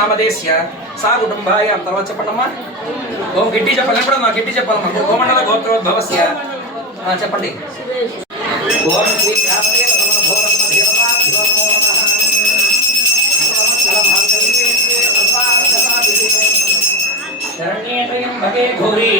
నామదేశ్య సా కుటుంబాయ తర్వాత చెప్పండమ్మా. ఓం గిడ్డి చెప్పాలి కూడా మా గిడ్డి చెప్పాలమ్మా. గోమండల గోత్రోద్భవస్య చెప్పండి. ఓం శ్రీ వ్యాసదేవ నమః శరణ్యే త్రయంబకే గౌరీ.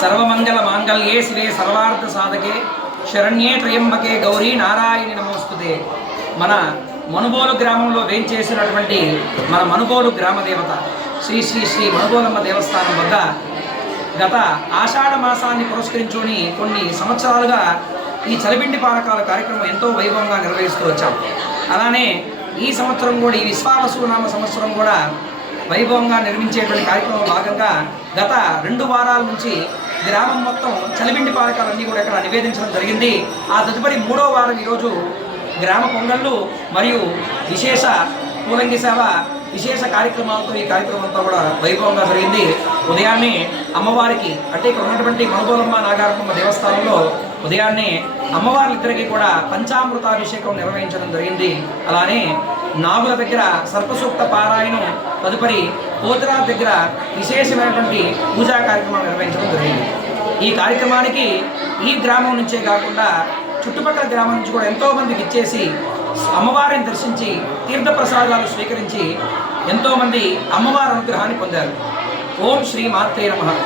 సర్వమంగళ మాంగళ్యే శివే సర్వార్థ సాధకే శరణ్యే త్రయంబకే గౌరీ నారాయణి నమోస్తుతే. మన మనుబోలు గ్రామంలో వేంచేసినటువంటి మన మనుబోలు గ్రామ దేవత శ్రీ శ్రీ శ్రీ మనుబోలమ్మ దేవస్థానం వద్ద గత ఆషాఢ మాసాన్ని పురస్కరించుకొని కొన్ని సంవత్సరాలుగా ఈ చలిపిండి పానకాల కార్యక్రమం ఎంతో వైభవంగా నిర్వహిస్తూ వచ్చాం. అలానే ఈ సంవత్సరం కూడా ఈ విశ్వావసునామ సంవత్సరం కూడా వైభవంగా నిర్మించేటువంటి కార్యక్రమం భాగంగా గత 2 వారాల నుంచి గ్రామం మొత్తం చలిపిండి పానకాలన్నీ కూడా ఇక్కడ నివేదించడం జరిగింది. ఆ తదుపరి 3వ వారం ఈరోజు గ్రామ పొంగళ్ళు మరియు విశేష పూలంగి సేవ విశేష కార్యక్రమాలతో ఈ కార్యక్రమం అంతా కూడా వైభవంగా జరిగింది. ఉదయాన్నే అమ్మవారికి అంటే ఇక్కడ ఉన్నటువంటి మనుబోలమ్మ నాగారమ్మ దేవస్థానంలో ఉదయాన్నే అమ్మవార్లిద్దరికీ కూడా పంచామృతాభిషేకం నిర్వహించడం జరిగింది. అలానే నాగుల దగ్గర సర్పసూక్త పారాయణం, తదుపరి పోతురాజు దగ్గర విశేషమైనటువంటి పూజా కార్యక్రమాలు నిర్వహించడం జరిగింది. ఈ కార్యక్రమానికి ఈ గ్రామం నుంచే కాకుండా చుట్టుపక్కల గ్రామం నుంచి కూడా ఎంతోమందికి ఇచ్చేసి అమ్మవారిని దర్శించి తీర్థప్రసాదాలు స్వీకరించి ఎంతోమంది అమ్మవారి అనుగ్రహాన్ని పొందారు. ఓం శ్రీ మాత్రే నమః.